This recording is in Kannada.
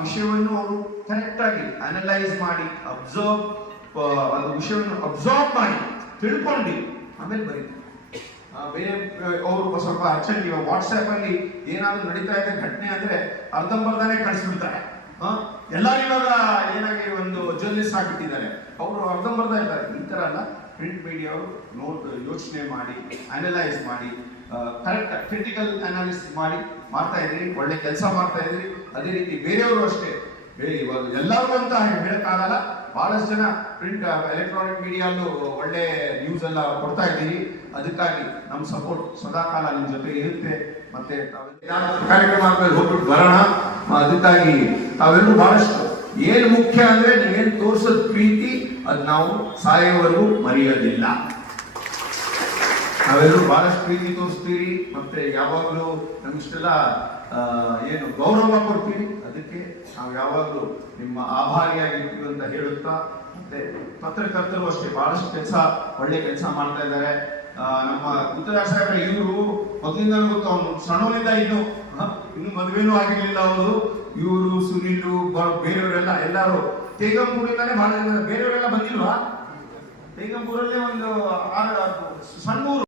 ವಿಷಯವನ್ನು ಅವರು ಕರೆಕ್ಟ್ ಆಗಿ ಅನಲೈಸ್ ಮಾಡಿ ಅಬ್ಸರ್ವ್ ಒಂದು ವಿಷಯವನ್ನು ಅಬ್ಸರ್ವ್ ಮಾಡಿ ತಿಳ್ಕೊಂಡು ಆಮೇಲೆ ಆ, ಬೇರೆ ಅವರು ಸ್ವಲ್ಪ ಅರ್ಜೆಂಟ್ ಇವಾಗ ವಾಟ್ಸ್ಆಪ್ ಅಲ್ಲಿ ಏನಾದ್ರು ನಡೀತಾ ಇದೆ ಘಟನೆ ಅಂದ್ರೆ ಅರ್ಧಂಬರ್ಧನೇ ಕಳಿಸ್ಬಿಡ್ತಾರೆ. ಎಲ್ಲರೂ ಇವಾಗ ಏನಾಗಿ ಒಂದು ಜರ್ನಲಿಸ್ಟ್ ಆಗಿಬಿಟ್ಟಿದ್ದಾರೆ. ಅವರು ಅರ್ಧಂಬರ್ಧ ಇದ್ದಾರೆ. ಈ ತರ ಅಲ್ಲ. ಪ್ರಿಂಟ್ ಮೀಡಿಯಾ ನೋಡ್ ಯೋಚನೆ ಮಾಡಿ ಅನಲೈಸ್ ಮಾಡಿ ಕರೆಕ್ಟ್ ಕ್ರಿಟಿಕಲ್ ಅನಾಲಿಸಿಸ್ ಮಾಡಿ ಮಾಡ್ತಾ ಇದ್ರಿ, ಒಳ್ಳೆ ಕೆಲಸ ಮಾಡ್ತಾ ಇದ್ರಿ. ಅದೇ ರೀತಿ ಬೇರೆಯವರು ಅಷ್ಟೇ. ಇವಾಗ ಎಲ್ಲರೂ ಅಂತ ಹೇಳಕ್ಕಾಗಲ್ಲ. ಬಹಳಷ್ಟು ಜನ ಪ್ರಿಂಟ್ ಎಲೆಕ್ಟ್ರಾನಿಕ್ ಮೀಡಿಯಾಲ್ಲೂ ಒಳ್ಳೆ ನ್ಯೂಸ್ ಎಲ್ಲ ಕೊಡ್ತಾ ಇದ್ದೀರಿ. ಅದಕ್ಕಾಗಿ ನಮ್ಮ ಸಪೋರ್ಟ್ ಸದಾ ಕಾಲ ನಿಮ್ಮ ಜೊತೆ ಇರುತ್ತೆ. ಮತ್ತೆ ಕಾರ್ಯಕ್ರಮ ಹೋಗ್ಬಿಟ್ಟು ಬರೋಣ. ಅದಕ್ಕಾಗಿ ತಾವೆಲ್ಲರೂ ಬಹಳಷ್ಟು ಏನ್ ಮುಖ್ಯ ಅಂದ್ರೆ ನೀವೇನು ತೋರಿಸೋದ್ ಪ್ರೀತಿ, ಅದ್ ನಾವು ಸಾಯೋವರೆಗೂ ಮರೆಯೋದಿಲ್ಲ. ನಾವೆಲ್ಲರೂ ಬಹಳಷ್ಟು ಪ್ರೀತಿ ತೋರಿಸ್ತೀರಿ, ಮತ್ತೆ ಯಾವಾಗಲೂ ನಮ್ಗಿಷ್ಟೆಲ್ಲ ಏನು ಗೌರವ ಕೊಡ್ತೀರಿ? ಅದಕ್ಕೆ ನಾವು ಯಾವಾಗಲೂ ನಿಮ್ಮ ಆಭಾರಿಯಾಗಿರ್ತೀವಿ ಅಂತ ಹೇಳುತ್ತಾ, ಮತ್ತೆ ಪತ್ರಕರ್ತರು ಅಷ್ಟೇ, ಬಹಳಷ್ಟು ಕೆಲಸ, ಒಳ್ಳೆ ಕೆಲಸ ಮಾಡ್ತಾ ಇದ್ದಾರೆ. ನಮ್ಮ ಉತ್ತರ ಇವರು ಮೊದಲಿಂದ ಗೊತ್ತು ಅವನು ಸಣ್ಣವನಿಂದ ಆ, ಇನ್ನು ಮದುವೆನೂ ಆಗಿರಲಿಲ್ಲ ಅವರು ಇವರು ಸುನಿಲ್ ಬೇರೆಯವರೆಲ್ಲ ಎಲ್ಲರೂ. ತೇಗಂಪುರಿಂದಾನೆ ಬಹಳ ಬೇರೆಯವರೆಲ್ಲ ಬಂದಿಲ್ವಾ? ತೇಗಂಪುರಲ್ಲೇ ಒಂದು ಸಣ್ಣ ಊರು.